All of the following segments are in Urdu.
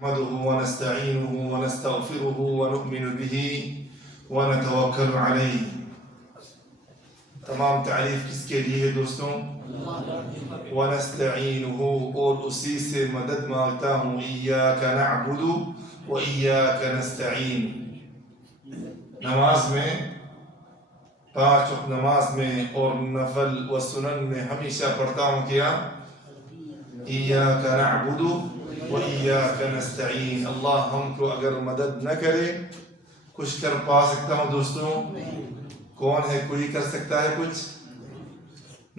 نحمده ونستعينه ونستغفره ونؤمن به ونتوکل علیہ. تمام تعریف کس کے لیے ہے دوستوں؟ ونستعینه، اور اسی سے مدد مانگتا ہوں. ایاک نعبد و ایاک نستعین. نماز میں، 5 وقت نماز میں اور نفل و سنن میں ہمیشہ پڑھتا ہوں کیا؟ ایاک نعبد و ایاک نستعین. اللہ ہم کو اگر مدد نہ کرے کچھ کر پا سکتا ہوں دوستوں؟ کون ہے؟ کوئی کر سکتا ہے کچھ؟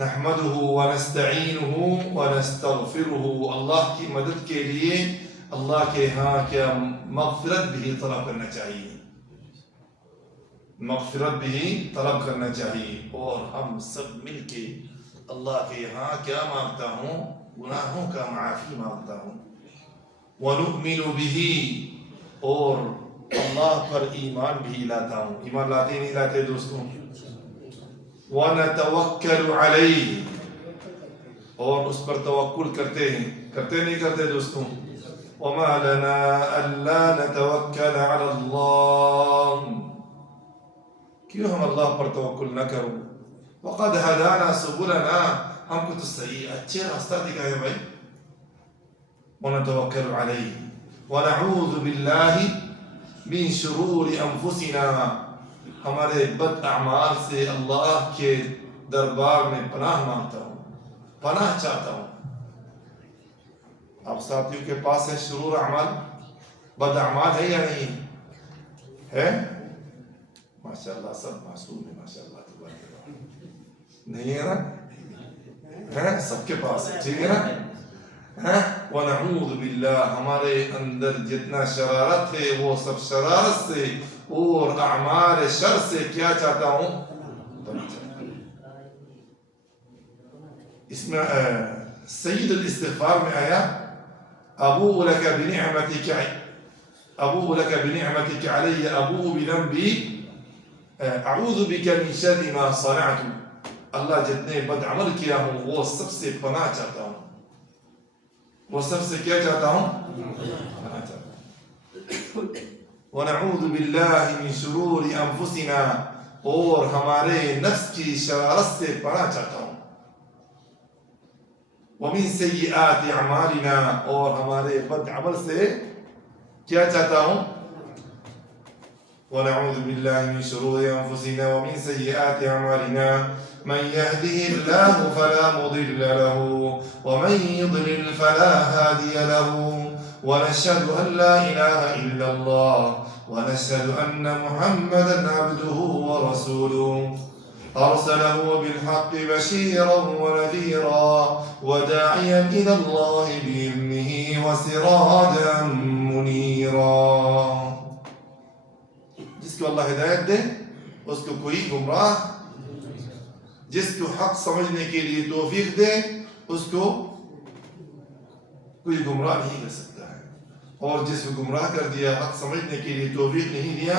نحمده ونستعینه ونستغفره. اللہ کی مدد کے لیے اللہ کے ہاں کیا مغفرت بھی طلب کرنا چاہیے، مغفرت بھی طلب کرنا چاہیے. اور ہم سب مل کے اللہ کے ہاں کیا مانگتا ہوں؟ گناہوں کا معافی مانگتا ہوں. وَنُؤْمِنُ بِهِ، اور اللہ پر ایمان بھی لاتا ہوں. ایمان لاتے نہیں لاتے دوستوں؟ وَنَتَوَكَّلُ عَلَيْهِ، اور اس پر توکل کرتے ہیں. کرتے نہیں کرتے دوستوں؟ وَمَا لَنَا أَلَّا نَتَوَكَّلَ عَلَى اللَّهِ، کیوں ہم اللہ پر توکل نہ کروں؟ وَقَدْ هَدَانَا سُبُلَنَا، ہم کو تو صحیح اچھے راستہ دکھائے بھائی. وَنَتَوَكَّلُ عَلَيْهِ وَنَعُوذُ بِاللَّهِ مِن شُرُورِ أَنفُسِنَا، ہمارے بد اعمال سے اللہ کے دربار میں پناہ مانگتا ہوں، پناہ چاہتا ہوں. آپ ساتھیوں کے پاس ہے شرور اعمال، بد اعمال ہے یا نہیں ہے؟ ماشاءاللہ سب معصوم ہے، ماشاءاللہ تبارک اللہ. نہیں ہے نا؟ سب کے پاس ہے، ٹھیک ہے نا؟ وَنَعُوذُ بِاللَّهِ، ہمارے اندر جتنا شرارت ہے وہ سب شرارت سے اور اعمال شر سے کیا چاہتا ہوں؟ اس میں سید الاستغفار میں آیا ابوء لك بنعمتك علی ابوء بذنبی اعوذ بک من شر ما صنعت. اللہ جتنے بد عمل کیا ہوں وہ سب سے پناہ چاہتا ہوں، وہ سب سے کیا چاہتا ہوں؟ پناہ چاہتا ہوں. وَنَعُوذُ بِاللَّهِ مِن شُرُورِ أَنفُسِنَا، اور ہمارے نفس کی شرارت سے پناہ چاہتا ہوں. وَمِن سَيِّئَاتِ أَعْمَالِنَا، اور ہمارے بد عمل سے کیا چاہتا ہوں؟ وَنَعُوذُ بِاللَّهِ مِن شُرُورِ أَنفُسِنَا وَمِن سَيِّئَاتِ أَعْمَالِنَا مَن يَهْدِهِ اللَّهُ فَلَا مُضِلَّ لَهُ وَمَن يُضْلِلْ فَلَا هَادِيَ لَهُ. وَنَشْهَدُ أَن لَّا إِلَٰهَ إِلَّا اللَّهُ وَنَشْهَدُ أَنَّ مُحَمَّدًا عَبْدُهُ وَرَسُولُهُ أَرْسَلَهُ بِالْحَقِّ بَشِيرًا وَنَذِيرًا وَدَاعِيًا إِلَى اللَّهِ بِإِذْنِهِ وَسِرَاجًا مُنِيرًا. جس کو اللہ ہدایت دے اس کو کوئی گمراہ، جس کو حق سمجھنے کے لیے توفیق دے اس کو کوئی گمراہ نہیں کر سکتا ہے، اور جس کو گمراہ کر دیا، حق سمجھنے کے لیے توفیق نہیں دیا،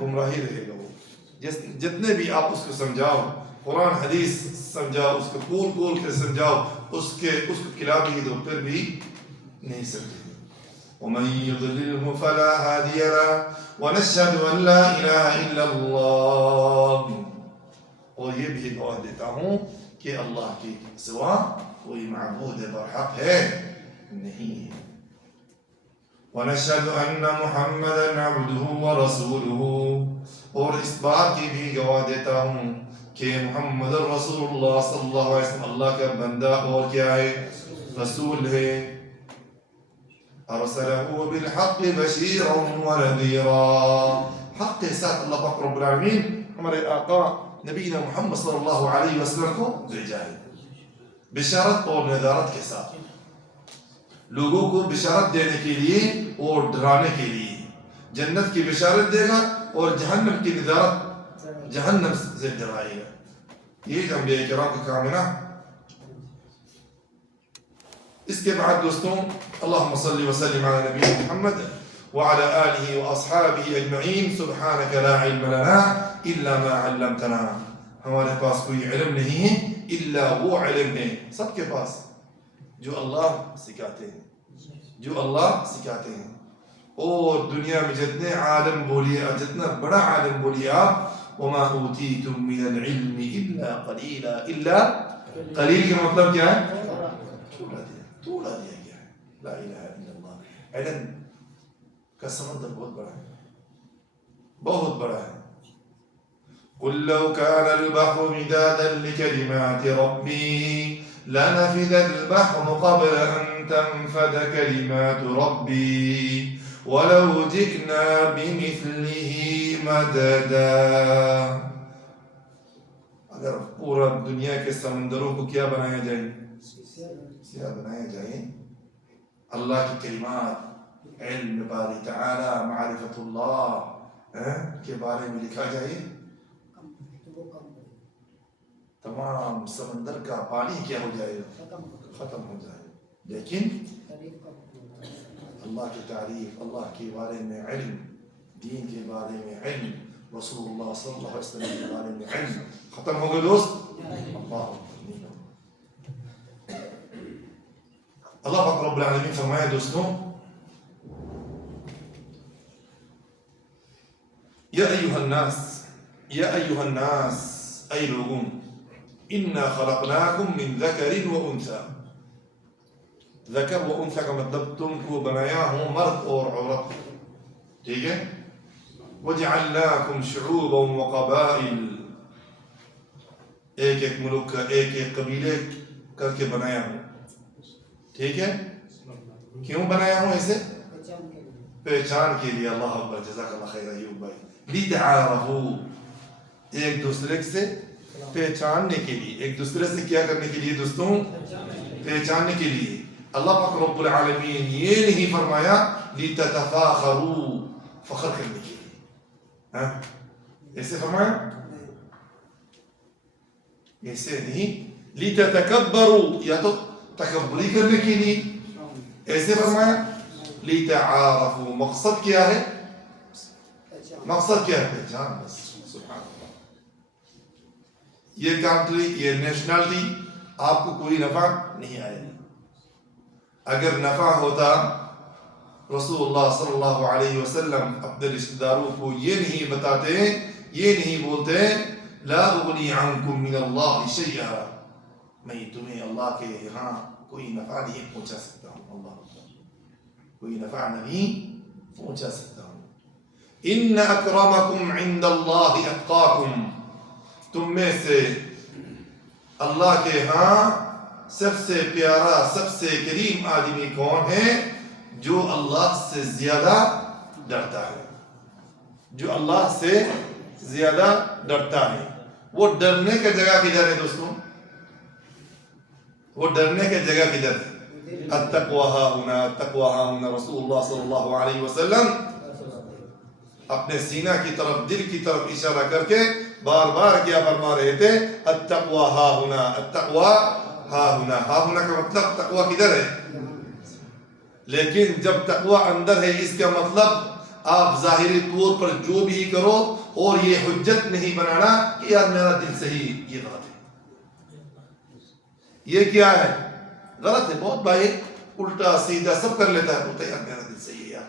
گمراہی رہے گا وہ. جتنے بھی آپ اس کو سمجھاؤ، قرآن حدیث سمجھاؤ، اس کو کھول کے سمجھاؤ، اس کو کھلا بھی دو پھر بھی نہیں سمجھے. وَمَن يُضْلِلْهُ فَلَا هَادِيَ لَهُ وَنَشْهَدُ أَن لَّا إِلَٰهَ إِلَّا اللَّهُ، اور یہ بھی گواہ دیتا ہوں کہ اللہ کے سوا کوئی معبود برحق ہے نہیں ہے. وَنَشْهَدُ أَنَّ مُحَمَّدًا عَبْدُهُ وَرَسُولُهُ، اور اس بات کی بھی گواہ دیتا ہوں کہ محمد رسول اللہ صلی اللہ علیہ وسلم اللہ کا بندہ اور کیا ہے؟ رسول ہے. ارسلہ بالحق بشیرا ونذیرا، حق کے ساتھ اللہ پاک رب العالمین ہمارے آقا نبینا محمد صلی اللہ علیہ وسلم کو بھیجا ہے بشارت اور نذارت کے ساتھ، لوگوں کو بشارت دینے کے لیے اور ڈرانے کے لیے. جنت کی بشارت دے گا اور جہنم کی نذارت، جہنم سے ڈرائے گا. یہ انبیاء کرام کا کام ہے نا. اس کے بعد دوستوں، اللہم صلی وسلم علی نبی محمد وعلى آلہ واصحابہ اجمعین. سبحانک لا علم لنا الا ما علمتنا، ہمارے پاس کوئی علم نہیں ہے الا وہ علم ہے سب کے پاس جو اللہ سکھاتے ہیں. جو اللہ سکھاتے ہیں. اور دنیا میں جتنے عالم بولیے, جتنا بڑا عالم بولیے آپ, وما اوتیتم من العلم الا قلیلا. الا قلیل کا مطلب کیا ہے؟ تھوڑا دیا گیا ہے. لا الہ الا اللہ. علم کا سمندر بہت بڑا ہے, بہت بڑا ہے. قل لو كان البحر مدادا لكلمات ربي لنفد البحر قبل أن تنفد كلمات ربي ولو جئنا بمثله مددا. اگر پورا دنیا کے سمندروں کو کیا بنایا جائے؟ سیاہ بنایا جائے. اللہ کی کلمات, علم باری تعالی, معرفت اللہ کے بارے میں لکھا جائے, تمام سمندر کا پانی کیا ہو جائے گا؟ ختم ہو جائے گا. لیکن اللہ کی تعریف, اللہ کے بارے میں علم, دین کے بارے میں علم, رسول اللہ صلی اللہ علیہ وسلم کے بارے میں علم ختم ہو گئے دوست. اللہ پاک رب العالمین فرمائے دوستوں, یا ایھا الناس, یا ایھا الناس, اے لوگوں, انا خلقناکم من ذکر و انثی. ذکر و انثی کا مطلب تم کو بنایا ہوں مرد اور عورت, ٹھیک ہے. وجعلناکم شعوبا و قبائل, ایک ایک ملک کا ایک ایک قبیلے کر کے بنایا ہوں, ٹھیک ہے. کیوں بنایا ہوں ایسے؟ پہچان کے لیے. اللہ اکبر, جزاک اللہ خیر ایوب بھائی. لتعارفوا, ایک دوسرے سے پہچاننے کے لیے, ایک دوسرے سے کیا کرنے کے لیے دوستوں؟ پہچاننے کے لیے. اللہ پاک رب العالمین یہ نہیں فرمایا لتتفاخروا, فخر کرنے کے لیے. ایسے فرمایا؟ ایسے نہیں. لتتکبروا, یا تو تکبری کرنے کے لیے. ایسے فرمایا لتعارفوا. مقصد کیا ہے؟ مقصد کیا ہے؟ پہچان بس. سبحان اللہ. یہ کنٹری, یہ نیشنلٹی آپ کو کوئی نفع نہیں آئے. اگر نفع ہوتا, رسول اللہ صلی اللہ علیہ وسلم اپنے رشتہ داروں کو یہ نہیں بتاتے, یہ نہیں بولتے لا اغنی عنکم من اللہ شیئا, میں تمہیں اللہ کے یہاں کوئی نفع نہیں پہنچا سکتا ہوں. اللہ کوئی نفع نہیں پہنچا سکتا ہوں. ان اکرمکم عند اللہ اتقاکم, تم میں سے اللہ کے ہاں سب سے پیارا, سب سے کریم آدمی کون ہے؟ جو اللہ سے زیادہ ڈرتا ہے, جو اللہ سے زیادہ ڈرتا ہے. وہ ڈرنے کا جگہ کدھر ہے دوستوں؟ وہ ڈرنے کا جگہ کدھر ہے؟ التقوی ها هنا, التقوی ها هنا. رسول اللہ صلی اللہ علیہ وسلم اپنے سینہ کی طرف, دل کی طرف اشارہ کر کے بار بار کیا فرما رہے تھے؟ التقوی ها هنا, التقوی ها هنا. ها هنا کا مطلب تقوی کدھر ہے. لیکن جب تقوی اندر ہے, اس کا مطلب آپ ظاہری طور پر جو بھی کرو اور یہ حجت نہیں بنانا کہ یار میرا دل صحیح, یہ غلط ہے. یہ کیا ہے؟ غلط ہے. بہت بھائی الٹا سیدھا سب کر لیتا ہے, بولتا ہے یار میرا دل صحیح ہے. یار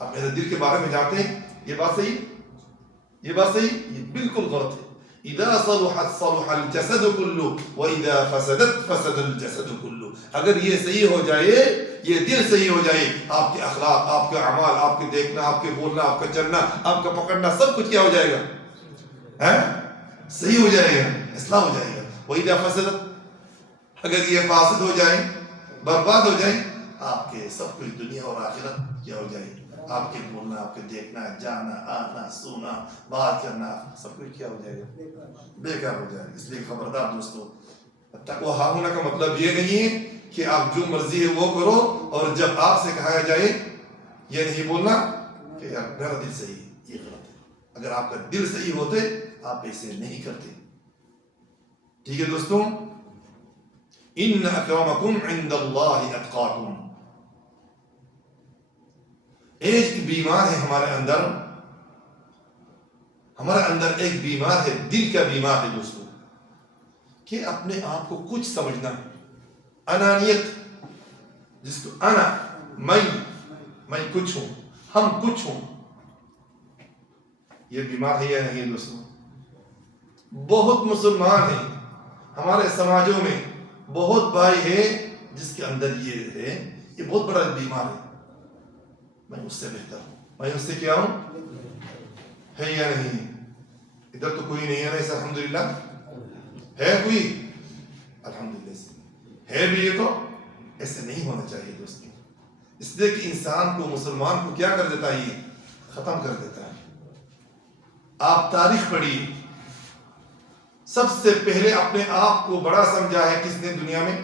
آپ میرے دل کے بارے میں جانتے ہیں, یہ بات صحیح, یہ بات صحیح, یہ بالکل غلط ہے. اذا صلحت صلح الجسد كله واذا فسدت فسد الجسد كله. اگر یہ صحیح ہو جائے, یہ دل صحیح ہو جائے, آپ کے اخلاق, آپ کے اعمال, آپ کے دیکھنا, آپ کے بولنا, آپ کا چلنا, آپ کا پکڑنا, سب کچھ کیا ہو جائے گا؟ صحیح ہو جائے گا, اصلاح ہو جائے گا. واذا فسدت, اگر یہ فاسد ہو جائیں, برباد ہو جائیں, آپ کے سب کچھ دنیا اور آخرت کیا ہو جائے گا. آپ کے بولنا, آپ کے دیکھنا, جانا, آنا, سونا, بات کرنا, سب کچھ کیا ہو جائے گا؟ بیکار ہو جائے گا. اس لیے خبردار دوستو, تقوی ها هنا کا مطلب یہ نہیں ہے کہ آپ جو مرضی ہے وہ کرو, اور جب آپ سے کہا جائے یہ نہیں بولنا کہ یار میرا دل صحیح ہے, یہ غلط ہے. اگر آپ کا دل صحیح ہوتے آپ ایسے نہیں کرتے. ٹھیک ہے دوستوں. ان اکرمکم عند اللہ اتقاکم. ایک بیمار ہے ہمارے اندر, ہمارے اندر ایک بیمار ہے, دل کا بیمار ہے دوستوں, کہ اپنے آپ کو کچھ سمجھنا, انانیت, جس کو انا میں کچھ ہوں، ہم کچھ ہوں. یہ بیمار ہے یا نہیں دوستوں؟ بہت مسلمان ہیں ہمارے سماجوں میں، بہت بھائی ہے جس کے اندر یہ ہے، یہ بہت بڑا بیمار ہے. میں اس سے بہتر ہوں، میں اس سے کیا ہوں، ہے یا نہیں؟ ادھر تو کوئی نہیں ہے نا، الحمدللہ. ہے کوئی؟ الحمدللہ ہے بھی. یہ تو ایسے نہیں ہونا چاہیے دوستوں. اس لیے کہ انسان کو، مسلمان کو کیا کر دیتا ہے، یہ ختم کر دیتا ہے. آپ تاریخ پڑھیے، سب سے پہلے اپنے آپ کو بڑا سمجھا ہے کس نے دنیا میں؟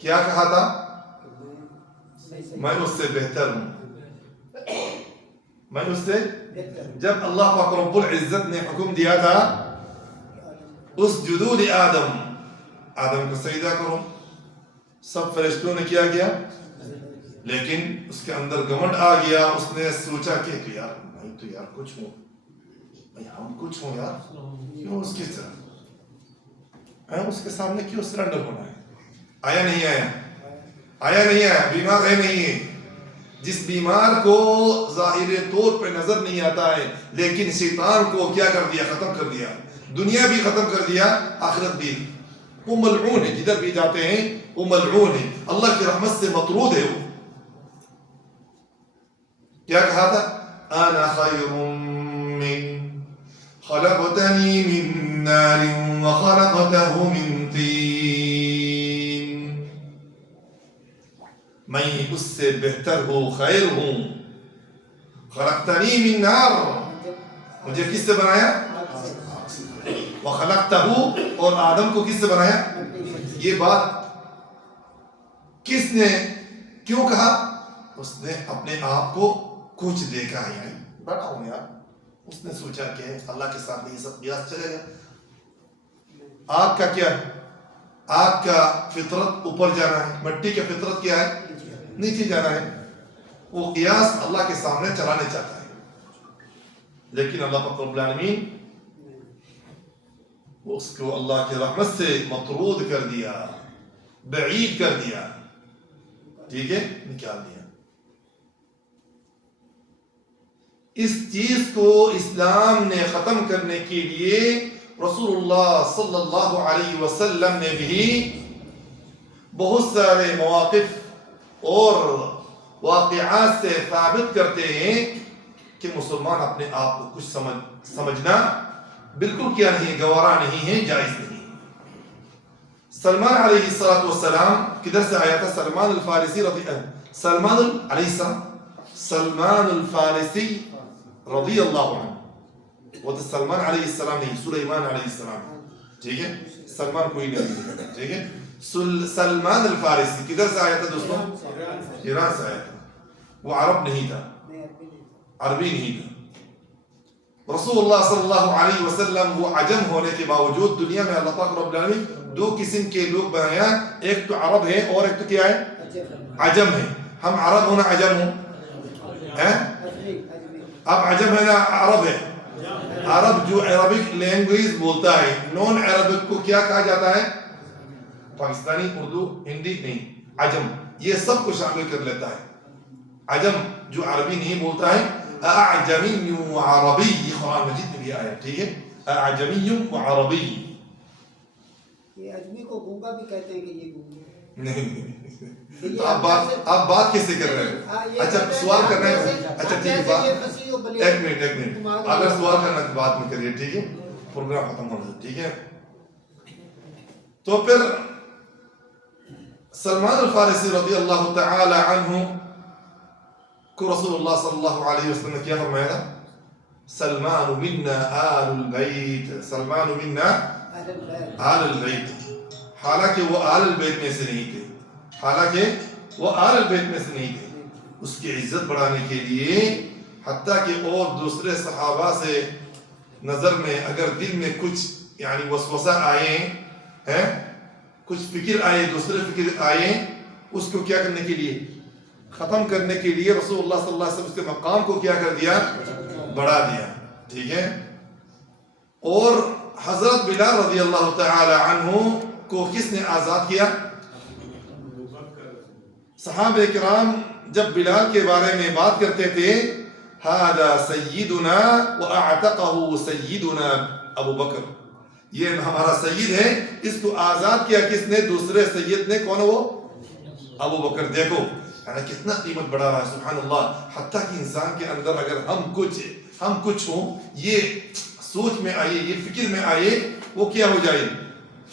کیا کہا تھا؟ میں اس سے بہتر ہوں، میں اس سے. جب اللہ پاک رب العزت نے حکم دیا تھا اسجدوا لآدم، آدم کو سجدہ کرو، سب فرشتوں نے کیا کیا، لیکن اس کے اندر گھمنڈ آ گیا. اس نے سوچا کہ یار میں تو یار کچھ ہوں، میں ہم کچھ ہوں یار، کیوں اس کی طرح میں اس کے سامنے کیوں سرنڈر ہونا ہے؟ آیا نہیں آیا؟ آیا نہیں آیا؟ بیمار ہے نہیں ہے؟ جس بیمار کو ظاہر طور پہ نظر نہیں آتا ہے، لیکن شیطان کو کیا کر دیا، ختم کر دیا. دنیا بھی ختم کر دیا، آخرت بھی. وہ ملعون ہے، جدھر بھی جاتے ہیں وہ ملعون ہے، اللہ کی رحمت سے مطرود ہے. وہ کیا کہا تھا؟ انا خیر من خلقتنی من نار وخلقته من طین. میں اس سے بہتر ہوں، خیر ہوں. خلقتنی من نار، مجھے کس سے بنایا؟ وخلقته، اور آدم کو کس سے بنایا؟ یہ بات کس نے کیوں کہا؟ اس نے اپنے آپ کو کچھ دیکھا ہے، یعنی بڑا ہوں یار. اس نے سوچا کہ اللہ کے ساتھ یہ سب قیاس چلے گا. آگ کا کیا ہے؟ آگ کا فطرت اوپر جانا ہے، مٹی کا فطرت کیا ہے؟ نیچے جانا ہے. وہ قیاس اللہ کے سامنے چلانے چاہتا ہے، لیکن اللہ رب العالمین اس کو اللہ کی رحمت سے مطرود کر دیا، بعید کر دیا. ٹھیک ہے، نکال دیا. اس چیز کو اسلام نے ختم کرنے کے لیے رسول اللہ صلی اللہ علیہ وسلم نے بھی بہت سارے مواقف اور واقعات سے ثابت کرتے ہیں کہ مسلمان اپنے آپ کو کچھ سمجھنا بالکل کیا نہیں، گوارا نہیں ہے، جائز نہیں. سلمان علیہ السلام کدھر سے آیا تھا؟ سلمان الفارسی سلمان الفارسی رضی اللہ عنہ. وہ تو سلمان علیہ السلام نہیں، سلیمان علیہ السلام. ٹھیک ہے، سلمان کوئی نہیں. ٹھیک ہے، سلمان الفارسی کدھر سے آیا تھا دوستوں؟ ایران سے آیا تھا. وہ عرب نہیں تھا، عربی نہیں تھا. رسول اللہ صلی اللہ علیہ وسلم وہ عجم ہونے کے باوجود دنیا میں اللہ پاک رب العالمین دو قسم کے لوگ بنایا، ایک تو عرب ہے اور ایک تو کیا ہے؟ عجم ہے. ہم عرب ہونا عجم ہوں؟ اب عجم ہے نا عرب ہے؟ عرب جو عربک لینگویج بولتا ہے، نون عربک کو کیا کہا جاتا ہے؟ پاکستانی، اردو، ہندی نہیں، عجم. یہ سب کو شامل کر لیتا ہے. عجم جو عربی نہیں بولتا ہے، اعجمی و عربی. یہ قرآن مجید میں بھی آیا. ٹھیک ہے، اعجمی و عربی. یہ عجمی کو گونگا بھی کہتے ہیں کہ یہ گونگا نہیں. تو آپ بات کیسے کر رہے ہیں؟ اچھا سوال کرنا ہے. اچھا ٹھیک ہے، ایک منٹ اگر سوال کرنا تو بات میں کریے. ٹھیک ہے، پروگرام ختم ہونا ہے. ٹھیک ہے، تو پھر سلمان الفارسی رضی اللہ تعالی عنہ کو رسول اللہ صلی اللہ علیہ وسلم نے کیا فرمایا تھا؟ سلمان منا آل البیت، سلمان منا آل البیت. حالانکہ وہ آل البیت میں سے نہیں تھے، حالانکہ وہ آل البیت میں سے نہیں تھے. اس کی عزت بڑھانے کے لیے حتیٰ کہ اور دوسرے صحابہ سے نظر میں اگر دل میں کچھ یعنی وسوسہ آئے ہیں، کچھ فکر آئے، دوسرے فکر آئے، اس کو کیا کرنے کے لیے؟ ختم کرنے کے لیے رسول اللہ صلی اللہ علیہ وسلم اس کے مقام کو کیا کر دیا؟ بڑھا دیا. ٹھیک ہے. اور حضرت بلال رضی اللہ تعالی عنہ کو کس نے آزاد کیا؟ صحابہ کرام جب بلال کے بارے میں بات کرتے تھے ہذا سیدنا واعتقه سیدنا ابو بکر، یہ ہمارا سید ہے، اس کو آزاد کیا کس نے؟ دوسرے سید نے۔ کون ہے وہ؟ ابو بکر۔ دیکھو یعنی کتنا قیمت بڑھا رہا ہے، سبحان اللہ۔ حتیٰ کہ انسان کے اندر اگر ہم کچھ ہوں، یہ سوچ میں آئے، یہ فکر میں آئے، وہ کیا ہو جائے؟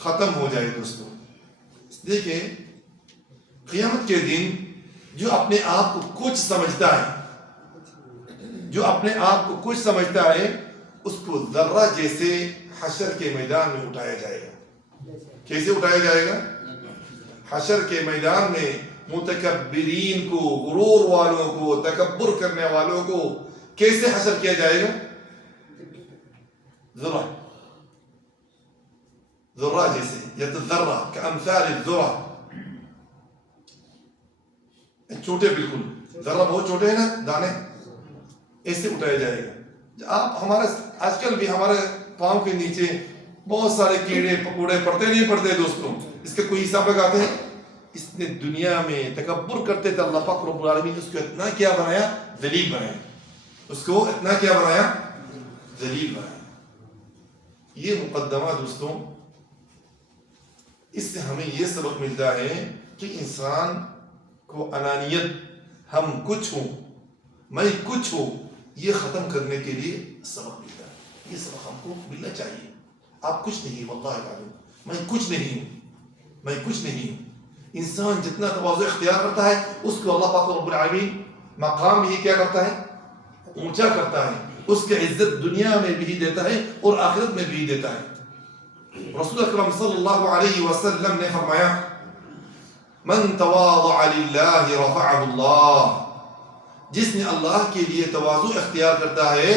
ختم ہو جائے دوستو۔ دیکھیں قیامت کے دن جو اپنے آپ کو کچھ سمجھتا ہے، جو اپنے آپ کو کچھ سمجھتا ہے، اس کو ذرہ جیسے حشر کے میدان میں اٹھایا جائے گا۔ کیسے اٹھایا جائے گا؟ حشر کے میدان میں متکبرین کو، غرور والوں کو، تکبر کرنے والوں کو کیسے حشر کیا جائے گا؟ ذرہ جیسے، یتذرہ کامثال الذرہ، چھوٹے، بالکل ذرہ بہت چھوٹے ہیں نا دانے، ایسے اٹھایا جائے گا۔ آپ ہمارے آج کل بھی ہمارے پاؤں کے نیچے بہت سارے کیڑے پکوڑے پڑتے نہیں پڑتے دوستوں، اس کا کوئی حساب لگاتے ہیں؟ اس نے دنیا میں تکبر کرتے تھے، اللہ پاک رب العالمین اس کو اتنا کیا بنایا؟ ذلیل بنایا۔ اس کو اتنا کیا بنایا؟ ذلیل بنایا۔ یہ مقدمہ دوستوں، اس سے ہمیں یہ سبق ملتا ہے کہ انسان کو انانیت، ہم کچھ ہوں، میں کچھ ہوں، یہ ختم کرنے کے لیے سبق ملتا ہے۔ یہ سبق ہم کو ملنا چاہیے۔ آپ کچھ نہیں، واللہ العظیم میں کچھ نہیں ہوں، میں کچھ نہیں ہوں۔ انسان جتنا تواضع اختیار کرتا ہے، اس کو اللہ پاک رب العالمین مقام بھی کیا کرتا ہے؟ اونچا کرتا ہے۔ اس کی عزت دنیا میں بھی دیتا ہے اور آخرت میں بھی دیتا ہے۔ رسول اکرم صلی اللہ علیہ وسلم نے فرمایا من تواضع للہ رفعہ اللہ، جس نے اللہ کے لیے تواضع اختیار کرتا ہے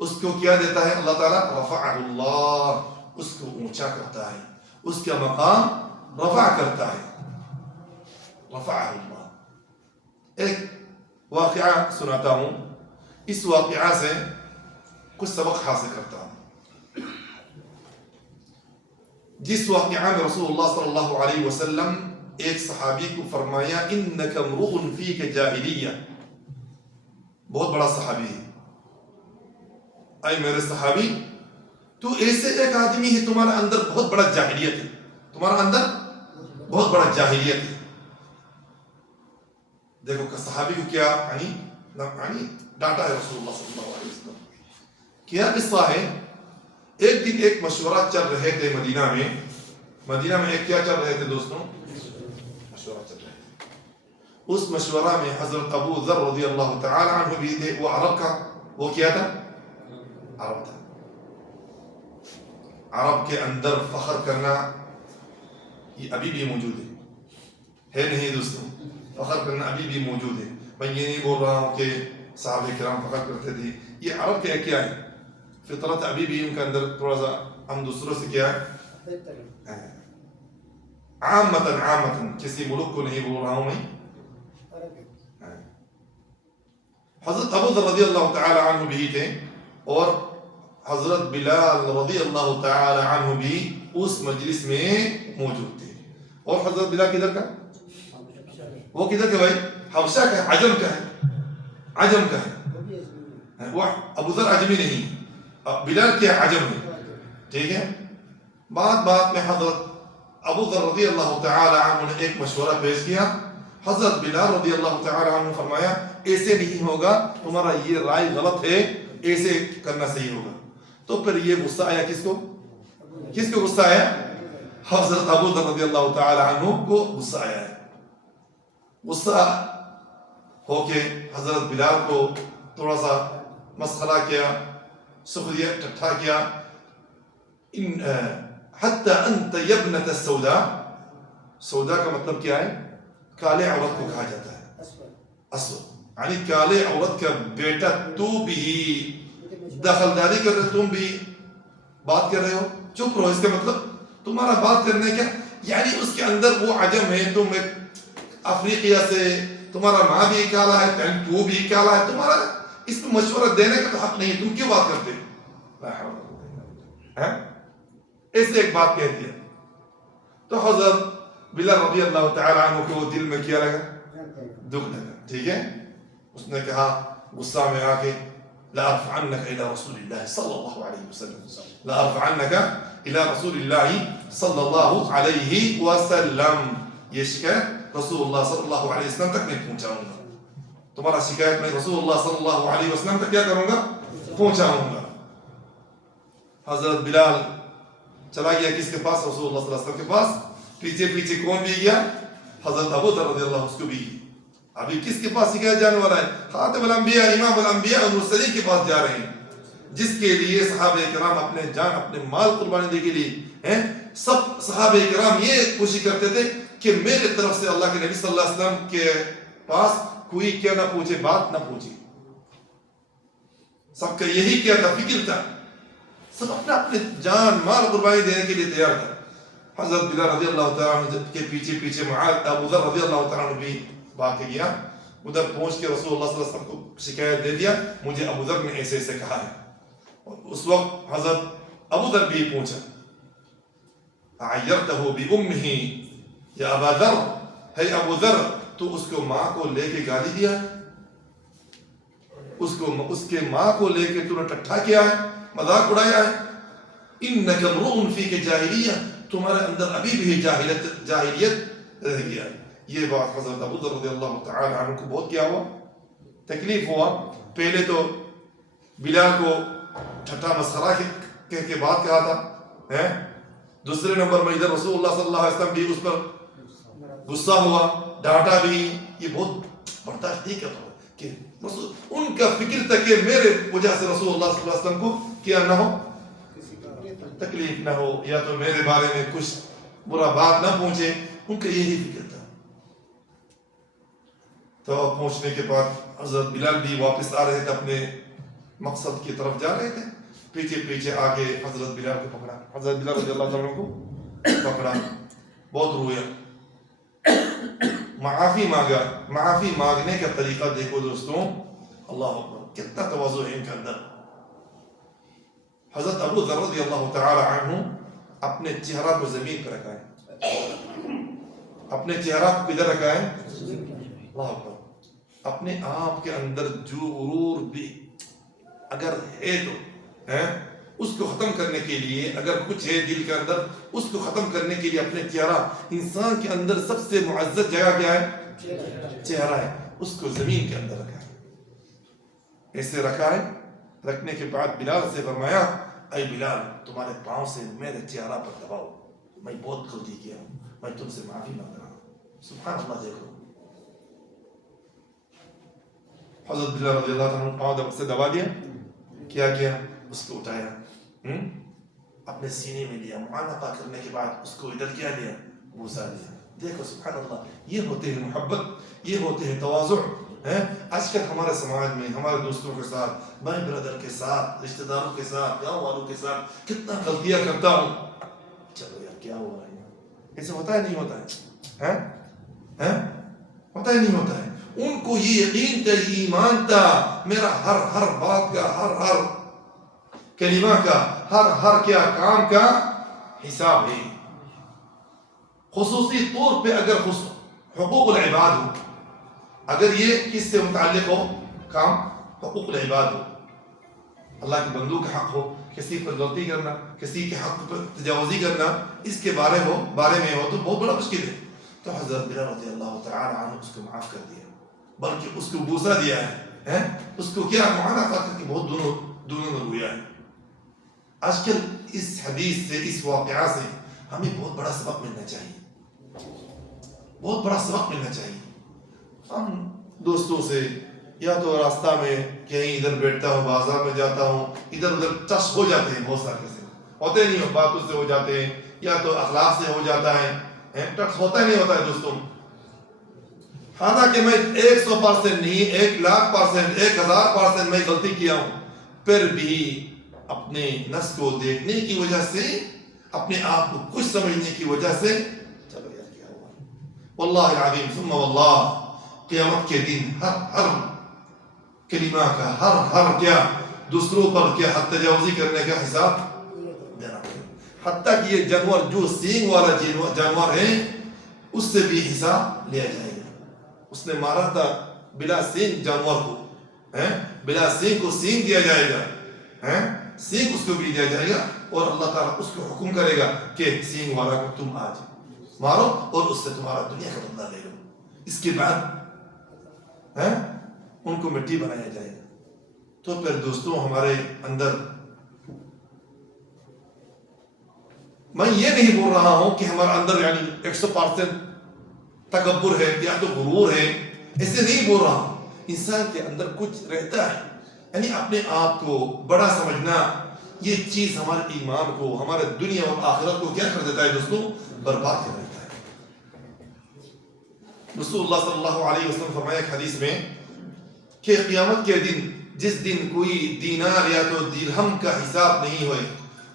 اس کو کیا دیتا ہے اللہ تعالیٰ؟ رفعہ اللہ، اس کو اونچا کرتا ہے، اس کا مقام رفع کرتا ہے، رفعہ اللہ۔ ایک واقعہ سناتا ہوں، اس واقعہ سے کچھ سبق حاصل کرتا ہوں۔ جس واقعہ میں رسول اللہ صلی اللہ علیہ وسلم ایک صحابی کو فرمایا انک امرؤ فیک جاہلیہ، بہت بڑا صحابی ہے، اے میرے صحابی تو ایسے ایک آدمی ہے، تمہارا اندر بہت بڑا جاہلیت ہے، تمہارا اندر بہت بڑا جاہلیت ہے۔ دیکھو کہ صحابی کو کیا ڈانٹا ہے رسول اللہ صلی اللہ علیہ وسلم۔ کیا قصہ ہے؟ ایک دن ایک مشورہ چل رہے تھے مدینہ میں ایک کیا چل رہے تھے دوستوں؟ مشورہ چل رہے تھے۔ اس مشورہ میں حضرت ابو ذر رضی اللہ تعالی عنہ بھی تھے، وہ عرب کا، وہ کیا تھا؟ عرب تھا۔ عرب کے اندر فخر کرنا یہ ابھی بھی موجود ہے نہیں دوستوں؟ فخر کرنا ابھی بھی موجود ہے۔ میں یہ نہیں بول رہا ہوں کہ صحابہ کرام فخر کرتے تھے، یہ عرب کے کیا ہے؟ فطرت ابھی بھی ان کے اندر تھوڑا سا ہم دوسروں سے کیا ہے؟ عامتاً کسی ملک کو نہیں بول رہا ہوں میں۔ حضرت ابو ذر رضی اللہ تعالی عنہ بھی تھے اور حضرت بلال رضی اللہ تعالی عنہ بھی اس مجلس میں موجود تھے۔ اور حضرت بلال کدھر کا؟ وہ کدھر کا بھائی؟ حبشہ کا ہے، عجم کا ہے، عجم کا ہے۔ وہ ابو ذر عجمی نہیں، بلال کیا عجم ہے، ٹھیک ہے۔ بات میں حضرت ابو ذر رضی اللہ تعالی عنہ نے ایک مشورہ پیش کیا۔ حضرت بلال رضی اللہ تعالی عنہ نے فرمایا ایسے نہیں ہوگا، تمہارا یہ رائے غلط ہے، ایسے کرنا صحیح ہوگا۔ تو پھر یہ غصہ آیا کس کو غصہ آیا؟ حضرت ابو ذر رضی اللہ تعالی عنہ کو غصہ آیا ہے۔ غصہ ہو کے حضرت بلال کو تھوڑا سا مسخرہ کیا، سخریہ ٹھٹھا کیا۔ حتی انت یبنت السوداء، سودا کا مطلب کیا ہے؟ کالے عورت کو کہا جاتا ہے، اسود، یعنی کالے عورت کا بیٹا، تو بھی دخلداری کر رہے، تم بھی بات کر رہے ہو، چپ رہو۔ اس کا مطلب تمہارا بات کرنے کا یعنی اس کے اندر وہ عجم ہے، تم ایک افریقیہ سے، تمہارا ماں بھی کالا ہے، تو بھی کالا ہے، تمہارا اس میں مشورہ دینے کا تو حق نہیں، تم کیوں بات کرتے؟ ایسے ایک بات کہتی ہے۔ تو حضرت بلال رضی اللہ تعالی عنہ کو دل میں کیا لگا؟ دکھ لگا. ٹھیک ہے. اس نے کہا غصہ میں آ کے لأرفعنك إلى رسول الله صلى الله عليه وسلم لأرفعنك إلى رسول الله صلى الله عليه وسلم. یہ شکایت رسول اللہ صلی اللہ علیہ وسلم تک میں پہنچاؤں گا. تمہارا شکایت میں رسول اللہ صلی اللہ علیہ وسلم تک کیا کروں گا؟ پہنچاؤں گا. حضرت بلال چلا گیا کس کے پاس؟ رسول اللہ صلی اللہ علیہ وسلم کے پاس. پیچھے پیچھے کون بھی گیا؟ حضرت ابو ذر رضی اللہ عنہ اس کو بھی. ابھی کس کے پاس شکایت جانے والا ہے؟ خاتم الانبیاء امام الانبیاء والمرسلین کے پاس جا رہے ہیں، جس کے لیے صحابہ کرام اپنے جان اپنے مال قربانی دے کے لیے سب صحابہ کرام یہ کوشش کرتے تھے کہ میرے طرف سے اللہ کے نبی صلی اللہ علیہ وسلم کے پاس کوئی کیا نہ پوچھے، بات نہ پوچھے. سب کا یہی کیا تھا، فکر تھا. سب اپنا اپنے جان مال قربانی دینے کے لیے تیار تھا. حضرت بلال رضی اللہ تعالیٰ عنہ کے پیچھے پیچھے معاذ ابو ذر رضی اللہ تعالیٰ عنہ بھی بھاگ کے گیا. ادھر پہنچ کے رسول اللہ صلی اللہ علیہ وسلم کو شکایت دے دیا، مجھے ابو ذر نے ایسے ایسے کہا ہے. اور اس وقت حضرت ابو ذر بھی پوچھا، عیرتہ بأمہ یا ابا ذر، ہے ابو ذر تو اس کو ماں کو لے کے گالی دیا ہے، اس کے ماں کو لے کے تو نے ٹٹھا کیا ہے، مذاق اڑایا ہے. انک امرؤ فیک جاہلیہ، تمہارے اندر ابھی بھی جاہلیت رہ گیا. یہ بات حضرت ابو ذر رضی اللہ تعالی عنہ کو بہت کیا ہوا، تکلیف ہوا. پہلے تو بلال کو ٹھٹا مسخرہ کہہ کے بات کہا تھا، دوسرے نمبر میں ادھر رسول اللہ صلی اللہ علیہ وسلم بھی اس پر غصہ ہوا، ڈانٹا بھی. یہ بہت برداشت نہیں کرتا کہ ان کا فکر تھا کہ میرے وجہ سے رسول اللہ صلی اللہ علیہ وسلم کو کیا نہ ہو، تکلیف نہ ہو، یا تو میرے بارے میں کچھ برا بات نہ پہنچے. ان کا یہی فکر تھا. تو پہنچنے کے بعد حضرت بلال بھی واپس آ رہے تھے، اپنے مقصد کی طرف جا رہے تھے. پیچھے پیچھے آگے حضرت بلال کو پکڑا، حضرت بلال رضی اللہ عنہ کو پکڑا، بہت رویا، معافی مانگا. معافی مانگنے کا طریقہ دیکھو دوستوں، اللہ اکبر، کتنا تواضع ہے ان کے اندر. حضرت ابو ذر رضی اللہ تعالی عنہ اپنے چہرہ کو زمین پر رکھائے، اپنے چہرہ کو کدھر رکھائے؟ اللہ اکبر. اپنے آپ کے اندر جو غرور بھی اگر ہے تو اس کو ختم کرنے کے لیے، اگر کچھ ہے دل کے اندر اس کو ختم کرنے کے لیے اپنے چہرہ، انسان کے اندر سب سے معزز جگہ کیا ہے؟ چہرہ ہے. اس کو زمین کے اندر رکھا ہے، ایسے رکھا ہے. رکھنے کے بعد بلال سے فرمایا، اے بلال تمہارے پاؤں سے میرے چہرہ پر دباؤ، میں بہت غلطی کیا ہوں، میں تم سے معافی مانگ رہا ہوں. سبحان اللہ. دیکھو حضرت بلال رضی اللہ عنہ پاؤں سے دبا دیا. کیا کیا؟ اس کو اٹھایا، اپنے سینے میں لیا، معانقہ کرنے کے بعد اس کو ادھر کیا لیا؟ بوسا لیا. دیکھو سبحان اللہ، یہ ہوتے ہیں محبت، یہ ہوتے ہیں تواضع. آج کل ہمارے سماج میں ہمارے دوستوں کے ساتھ، بھائی برادر کے ساتھ، رشتہ داروں کے ساتھ، گاؤں والوں کے ساتھ کتنا غلطیاں کرتا ہوں. چلو یار کیا ہوا ہے، ایسے ہوتا ہے نہیں ہوتا ہے؟ ہوتا ہے نہیں ہوتا ہے؟ ان کو یہ یقین تھا، ایمان تھا، میرا ہر بات کا، ہر کلمہ کا، ہر کیا کام کا حساب ہے. خصوصی طور پہ اگر حقوق العباد ہو، اگر یہ کس سے متعلق ہو کام، حقوق العباد ہو، اللہ کے بندوں کا حق ہو، کسی پر غلطی کرنا، کسی کے حق پر تجاوزی کرنا، اس کے بارے میں ہو تو بہت بڑا مشکل ہے. تو حضرت بلال رضی اللہ تعالی عنہ اس کو معاف کر دیا، بلکہ اس کو بوسا دیا ہے، اس کو کیا معانقہ کر کے بہت دونوں میں رویا ہے. آج کل اس حدیث سے، اس واقعہ سے ہمیں بہت بڑا سبق ملنا چاہیے، بہت بڑا سبق ملنا چاہیے. ہم دوستوں سے یا تو راستہ میں کہیں ادھر بیٹھتا ہوں، بازار میں جاتا ہوں، ادھر ادھر ٹچ ہو جاتے ہیں، بہت سارے سے ہوتے نہیں ہو، باتوں سے ہو جاتے ہیں، یا تو اخلاق سے ہو جاتا ہے، ٹچ ہوتا نہیں ہوتا ہے دوستوں. حالانکہ میں 100% نہیں، 1,00,000%، 1,000% میں غلطی کیا ہوں، پھر بھی اپنے نفس کو دیکھنے کی وجہ سے، اپنے آپ کو کچھ سمجھنے کی وجہ سے، چلو یار کیا ہوا. واللہ العظیم ثم واللہ، قیامت کے دن ہر کلمہ کا، ہر کیا دوسروں پر کیا حد تجاوزی کرنے کا حساب دینا پڑے. حتیٰ کہ یہ جانور جو سینگ والا جانور ہے، اس سے بھی حساب لیا جائے گا. اس نے مارا تھا بلا سینگ جانور کو, بلا سینگ کو سینگ دیا جائے گا, سینگ اس کو بھی دیا جائے گا, اور اللہ تعالیٰ اس کو حکم کرے گا کہ سینگ والا کو تم آج مارو اور اس سے تمہارا دنیا کا بدلہ لے لو. اس کے بعد ان کو مٹی بنایا جائے گا. تو پھر دوستوں ہمارے اندر, میں یہ نہیں بول رہا ہوں کہ ہمارے اندر یعنی 100% تکبر ہے یا تو غرور ہے, ایسے نہیں بول رہا ہوں. انسان کے اندر کچھ رہتا ہے, یعنی اپنے آپ کو بڑا سمجھنا, یہ چیز ہمارے ایمان کو, ہمارے دنیا اور آخرت کو کیا کر دیتا ہے دوستوں, برباد کر دیتا ہے. رسول اللہ صلی اللہ علیہ وسلم فرمایا ایک حدیث میں کہ قیامت کے دن, جس دن کوئی دینار یا تو درہم کا حساب نہیں ہوئے,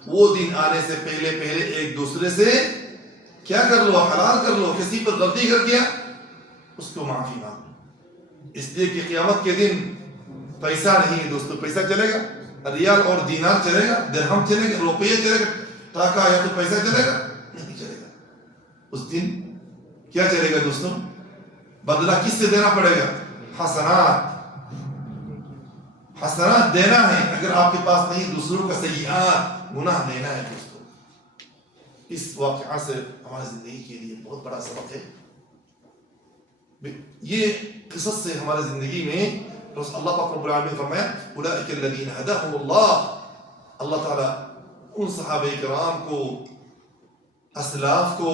وہ دن آنے سے پہلے ایک دوسرے سے کیا کر لو, حلال کر لو. کسی پر غلطی کر گیا اس کو معافی مانگ لو, اس لیے کہ قیامت کے دن پیسہ نہیں ہے دوستو. پیسہ چلے گا, ریال اور دینار چلے گا, درہم چلے گا, روپیہ چلے گا, ٹاکا یا تو پیسہ چلے گا, نہیں چلے گا. اس دن کیا چلے گا دوستو, بدلہ کس سے دینا پڑے گا, حسنات دینا ہے. اگر آپ کے پاس نہیں, دوسروں کا سیئات گناہ دینا ہے دوستو. اس واقعہ سے ہماری زندگی کے لیے بہت بڑا سبق ہے. یہ قصص سے ہمارے زندگی میں اللہ پاک رب العالمین فرمایا اولئک الذین ھداھم اللہ, اللہ تعالیٰ ان صحابہ کرام کو, اسلاف کو,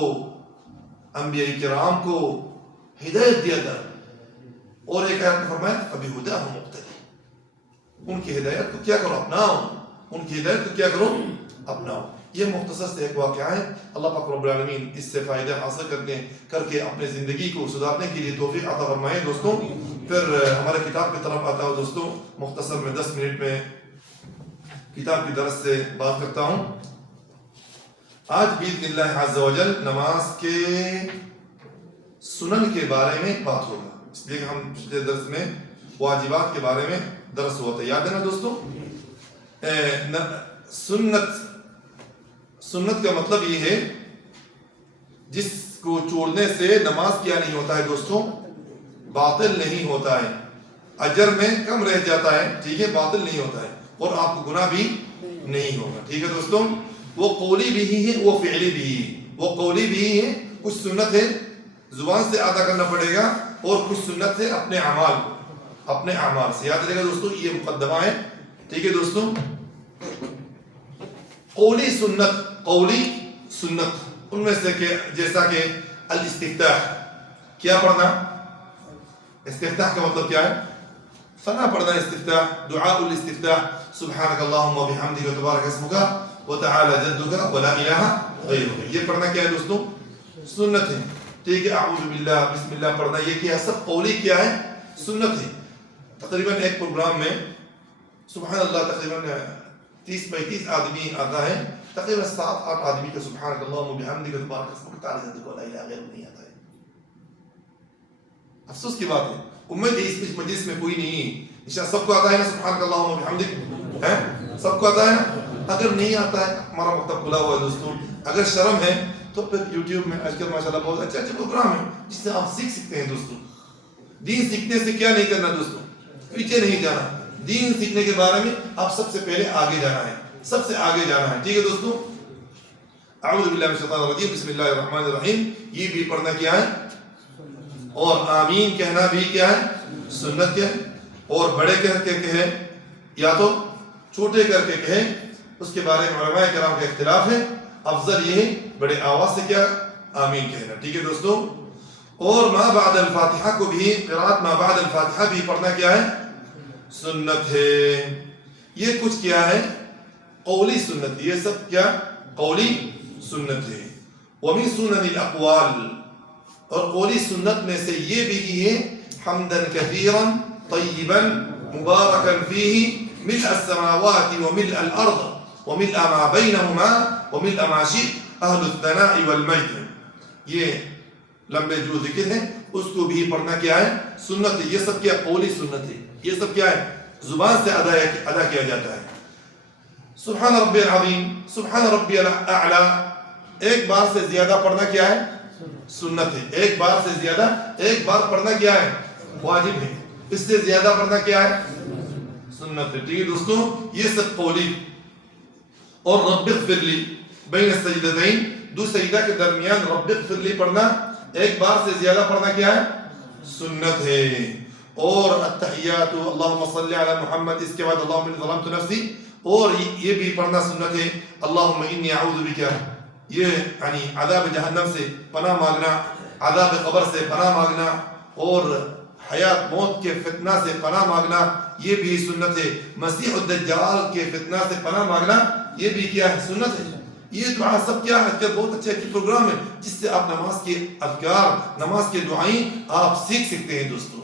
انبیاء کرام کو ہدایت دیا تھا. اور ایک آیت میں فرمایا فبہداھم مقتدی, ان کی ہدایت کو کیا کرو, اپناؤ. ان کی ہدایت کو کیا کرو, اپناؤ. یہ مختصر سے ایک واقعہ ہے. اللہ پاک رب العالمین اس سے فائدہ حاصل کر کے اپنے زندگی کو سدھارنے کے لیے توفیق عطا فرمائے دوستوں. پھر ہمارے کتاب کی طرف آتا ہوں دوستوں. مختصر میں 10 منٹ میں کتاب کی درس سے بات کرتا ہوں. آج باذن اللہ عز و جل نماز کے سنن کے بارے میں بات ہوگا, اس لیے کہ ہم پچھلے درس میں واجبات کے بارے میں درس ہوا تھا, یاد ہے نا دوستوں. سنت کا مطلب یہ ہے جس کو چھوڑنے سے نماز کیا نہیں ہوتا ہے دوستوں, باطل نہیں ہوتا ہے, اجر میں کم رہ جاتا ہے, ٹھیک ہے, باطل نہیں ہوتا ہے, اور آپ کو گناہ بھی نہیں ہوگا, ٹھیک ہے دوستوں. وہ قولی بھی ہے, وہ فعلی بھی ہے. وہ قولی بھی ہے, کچھ سنت ہے زبان سے ادا کرنا پڑے گا, اور کچھ سنت ہے اپنے اعمال سے. یاد رہے گا دوستوں, یہ مقدمہ ہے, ٹھیک ہے دوستوں. قولی سنت ان میں سے کہ جیسا کہ الاستفتاح, کیا پڑھنا, استفتاح کا مطلب کیا ہے, ثنا پڑھنا. استفتاح, دعاء الاستفتاح, سبحانک اللہم و بحمدک و تبارک اسمک و تعالی جدک و لا الہ غیرک, یہ پڑھنا کیا ہے دوستوں, سنت ہے, ٹھیک ہے. اعوذ باللہ, بسم اللہ پڑھنا, یہ کیا ہے, سب قولی کیا ہے, سنت ہے. تقریباً ایک پروگرام میں سبحان اللہ تقریباً 30-35 آدمی آتا ہے, تقریباً 7-8 آدمی کا سبحانک اللہم و بحمدک و تبارک اسمک تعالی جدک و لا الہ غیرک نہیں آتا ہے. افسوس کی بات ہے, امید ہے اس مجلس میں کوئی نہیں ہے, انشاءاللہ سب کو آتا ہے نا سبحانک اللہم و بحمدک, سب کو آتا ہے نا. اگر نہیں آتا ہے, ہمارا مکتب کھلا ہوا ہے دوستوں, اگر شرم ہے تو پھر یوٹیوب میں آج کل ماشاءاللہ بہت اچھے پروگرام ہیں جس سے آپ سیکھ سکتے ہیں دوستوں. دین سیکھنے سے کیا نہیں کرنا دوستوں, پیچھے نہیں جانا. دین سیکھنے کے بارے میں آپ سب سے پہلے آگے جانا ہے, سب سے آگے جانا ہے, ٹھیک ہے دوستوں. اعوذ باللہ من الشیطان الرجیم, بسم اللہ الرحمن الرحیم, یہ بھی پڑھنا کیا ہے, اور آمین کہنا بھی کیا ہے, سنت ہے. اور بڑے کہہ کے کہیں یا تو چھوٹے کر کے کہیں, اس کے بارے میں علماء کرام کا اختلاف ہے. افضل یہ ہے بڑے آواز سے کیا, آمین کہنا, ٹھیک ہے دوستوں. اور ما بعد الفاتحہ کو بھی, قرات ما بعد الفاتحہ بھی پڑھنا کیا ہے, سنت ہے. یہ کچھ کیا ہے, قولی سنت, یہ سب کیا قولی سنت ہے. ومن سنن الاقوال, اور قولی سنت میں سے یہ بھی ہے حمدا کثیرا طیبا مبارکا فیہ ملء السماوات وملء الارض وملء ما بینہما وملء ما شئت اہل الثناء والمجد. یہ لمبے جو ذکر ہیں اس کو بھی پڑھنا کیا ہے, سنت ہے. یہ سب کیا قولی سنت ہے, یہ سب کیا ہے زبان سے ادا کیا جاتا ہے. سبحان ربی العظیم, سبحان ربی الاعلی, ایک بار سے زیادہ پڑھنا کیا ہے, سنت ہے. ایک بار سے زیادہ ایک بار پڑھنا کیا ہے؟ واجب ہے. اس سے زیادہ پڑھنا کیا ہے؟ سنت ہے. ٹھیک ہے دوستوں, یہ سب قولی. اور رب اغفر لی بین السجدتین, دو سجدہ کے درمیان رب اغفر لی پڑھنا ایک بار سے زیادہ پڑھنا کیا ہے؟ سنت ہے. اور التحیات اللہم صلی علی محمد, اس کے بعد اللہم انی ظلمت نفسی, اور یہ بھی پڑھنا سنت ہے. اللہم انی اعوذ بک, یہ یعنی عذاب جہنم سے پناہ مانگنا, عذاب قبر سے پناہ مانگنا, اور حیات موت کے فتنہ سے پناہ مانگنا, یہ بھی سنت ہے. مسیح الدجال کے فتنہ سے پناہ مانگنا, یہ بھی کیا ہے؟ سنت ہے. یہ دعا سب کیا ہے؟ کہ بہت اچھا پروگرام ہے جس سے آپ نماز کے اذکار, نماز کے دعائیں آپ سیکھ سکتے ہیں دوستوں.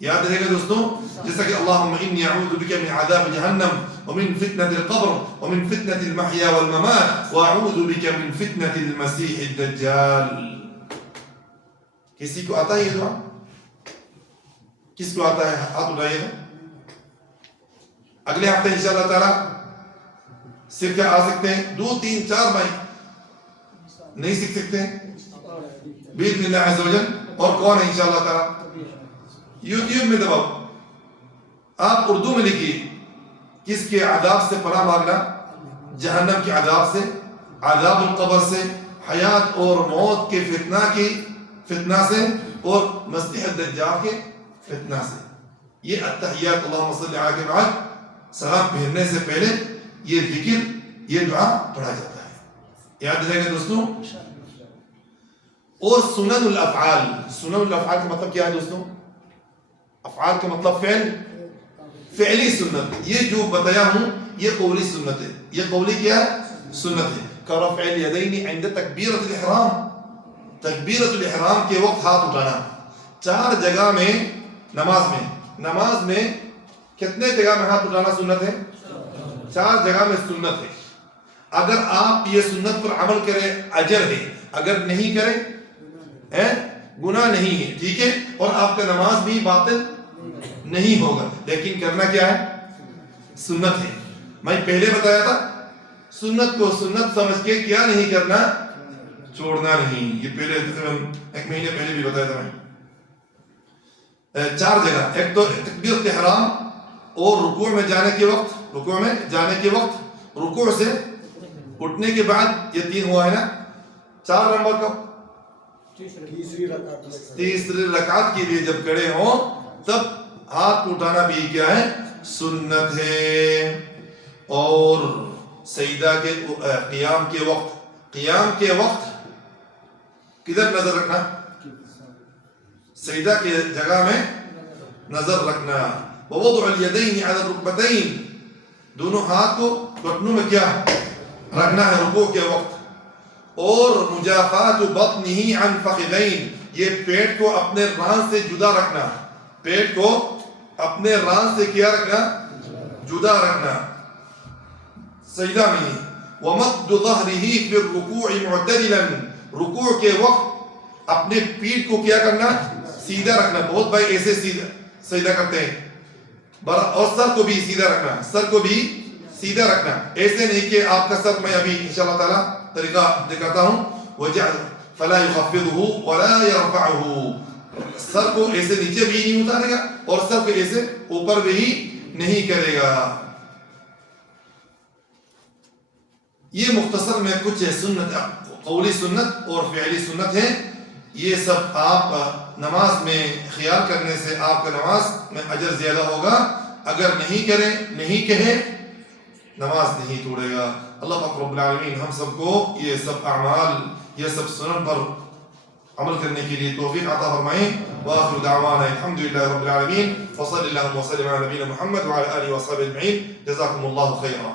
یاد رہے گا دوستوں, جیسا کہ اللہم انی اعوذ بک من عذاب جہنم ومن فتنة القبر ومن فتنة المحیا والممات واعوذ بک من فتنة المسیح الدجال. کسی کو آتا ہے یہ دعا؟ کس کو آتا ہے؟ ہاتھ اٹھائیے گا. اگلے ہفتے انشاءاللہ تعالی سیکھ کر آ سکتے ہیں. 2 3 4 بھائی نہیں سیکھ سکتے ہیں باذن اللہ عز وجل. اور کون ہے انشاءاللہ تعالی؟ یوٹیوب میں دباؤ, آپ اردو میں لکھیے کس کے عذاب سے پناہ مانگنا؟ جہنم کے عذاب سے, عذاب القبر سے, حیات اور موت کے فتنہ سے, اور مسیح الدجال کے فتنہ سے. یہ التحیات اللہم صلی علی کے بعد سلام پھیرنے سے پہلے یہ ذکر, یہ دعا پڑھا جاتا ہے. یاد رہے گا دوستوں. اور سنن الافعال, سنن الافعال کا مطلب کیا ہے دوستوں؟ افعال کا مطلب فعلی سنت. یہ جو بتایا ہوں یہ قولی سنت ہے. یہ قولی کیا ہے؟ سنت ہے. کرفع الیدین عند تکبیرۃ الاحرام, تکبیرۃ الاحرام کے وقت ہاتھ اٹھانا. 4 جگہ میں نماز میں کتنے جگہ میں ہاتھ اٹھانا سنت ہے؟ 4 جگہ میں سنت ہے. اگر آپ یہ سنت پر عمل کریں اجر ہے, اگر نہیں کریں گناہ نہیں ہے. ٹھیک ہے. اور آپ کا نماز بھی باطل نہیں ہوگا. لیکن کرنا کیا ہے؟ سنت ہے. میں پہلے بتایا تھا سنت کو سنت سمجھ کے کیا نہیں کرنا, چھوڑنا نہیں. یہ پہلے 1 مہینے پہلے بھی بتایا تھا میں. 4 جگہ. ایک تو تکبیرۃ الاحرام, اور رکوع میں جانے کے وقت, رکوع سے اٹھنے کے بعد, یہ 3 ہوا ہے نا. 4 نمبر کا تیسری رکعت کے لیے جب کھڑے ہوں تب ہاتھ اٹھانا بھی کیا ہے؟ سنت ہے. اور سجدہ کے قیام کے وقت کدھر نظر رکھنا؟ سجدہ کے جگہ میں نظر رکھنا. ووضع الیدین علی الرکبتین, دونوں ہاتھ کو گھٹنوں میں کیا رکھنا ہے رکوع کے وقت. اور مجافات بطنہ عن فخذین, یہ پیٹ کو اپنے ران سے جدا رکھنا. پیٹ کو اپنے ران سے کیا رکھنا؟ جدا رکھنا سجدہ میں. ومد ظہرہ فی الرکوع معتدلا, رکوع کے وقت اپنے پیٹھ کو کیا کرنا؟ سیدھا رکھنا. بہت بھائی ایسے سجدہ کرتے ہیں. اور سر کو بھی سیدھا رکھنا. ایسے نہیں کہ آپ کا سر, میں ابھی انشاءاللہ تعالی طریقہ دکھاتا ہوں. وجعل فلا يخفضه ولا يرفعه, سر کو ایسے نیچے بھی نہیں اتارے گا اور سر کو ایسے اوپر بھی نہیں کرے گا. یہ مختصر میں کچھ سنت, قولی سنت اور فعلی سنت ہے. یہ سب آپ نماز میں خیال کرنے سے آپ کا نماز میں اجر زیادہ ہوگا. اگر نہیں کریں, نہیں کہیں, نماز نہیں توڑے گا. اللہ پاک رب العالمین ہم سب کو یہ سب اعمال, یہ سب سنن پر عمل کرنے کے لیے توفیق عطا فرمائیں. وآخر دعوانا الحمدللہ رب العالمین, وصلی اللہ وسلم علی نبینا محمد وعلی آلہ وصحبہ اجمعین. جزاکم اللہ خیرا.